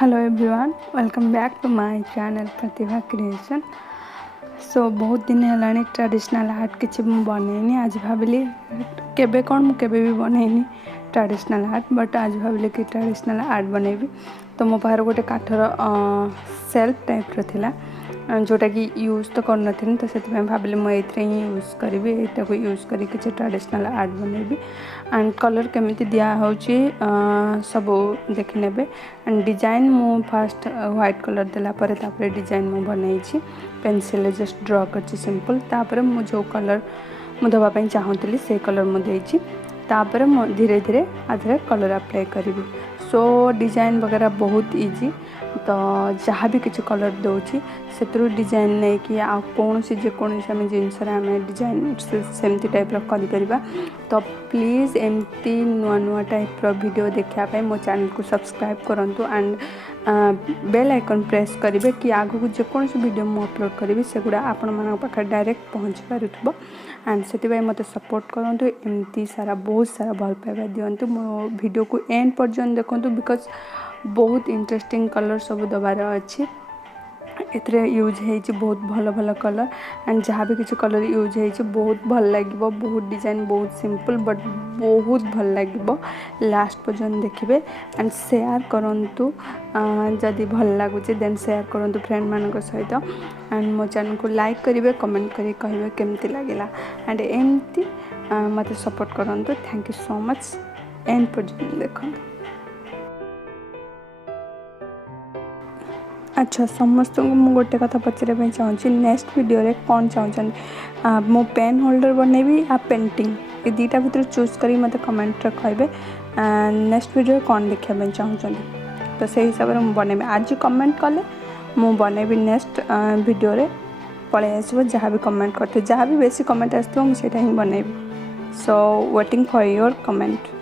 Hello everyone, welcome back to my channel Pratibha creation. So बहुत दिन है ट्रेडिशनल आर्ट किसी बनईनी। आज भाविली केबे कौन मु केबे भी बनईनी ट्रेडिशनल आर्ट, बट आज भाविली कि ट्रेडिशनल आर्ट बनैबी। तो मो पाखर गोटे काठर सेल्फ टाइप थिला जोटा कि यूज तो करन तो से भाविली मुझे ही यूज करी को यूज करी किसी ट्रेडिशनल आर्ट बनैबी। एंड कलर केमी दिया सब देखने एंड डिजाइन मु फास्ट व्हाइट कलर देला परे डिजाइन मु बनई पेंसिल जस्ट ड्रॉ कर सिंपल। तापर मु जो कलर मु दवाई चाहूली से कलर मुझे तापर धीरे धीरे आधे कलर अप्लाई करी। सो डिजाइन वगैरह बहुत इजी। तो जहाँ भी किसी कलर दूची से डिजाइन नहीं कि कौन सी जेकोसी आम जिनस डिजाइन सेमती टाइप कर। तो प्लीज एमती नुआ नुआ टाइप वीडियो देखापी मो चैनल को सब्सक्राइब करूँ एंड बेल आइकन प्रेस करेंगे कि आगू जेकोसी वीडियो मु अपलोड करी से गुड़ा आपण मान पाखे डायरेक्ट पहुँची पारुथबो। एंड से मत सपोर्ट करूँ एमती सारा बहुत सारा भल पाइबा दिंतु मो वीडियो को एंड पर्यंत देखूँ बिकॉज बहुत इंटरेस्टिंग कलर सब दबार अच्छी। एथरे यूज है बहुत भल भल कलर एंड जहाँ भी किसी कलर यूज है बहुत भल लगे। बहुत डिजाइन बहुत सिंपल बट बहुत भल लगे। लास्ट पर्यंत देखिए एंड शेयर करूँ जदि भल लगुच देन शेयर करूँ फ्रेंड मान सहित। एंड मो चैनल को लाइक करेंगे कमेंट करें कहे केमती लगेगा एंड एमती मत सपोर्ट करूँ। Thank you so much and पर्यंत देखो। अच्छा समस्त को मुझे गोटे कथा पचारे चाहूँगी नेक्स्ट वीडियो रे कौन चाहते मो पेन होल्डर बनैबी आ पेंटिंग ये दुटा भर चूज कर मत कमेंट कहे नेक्स्ट वीडियो कौन देखा चाहते तो से हिसाब से बनैबी। आज कमेंट कले मु बनैबी नेक्स्ट वीडियो रे पलि आसो जहाँ भी कमेंट करते जहाँ भी बेसी कमेंट आसो मुझे ही बनैबी। So waiting for your comment.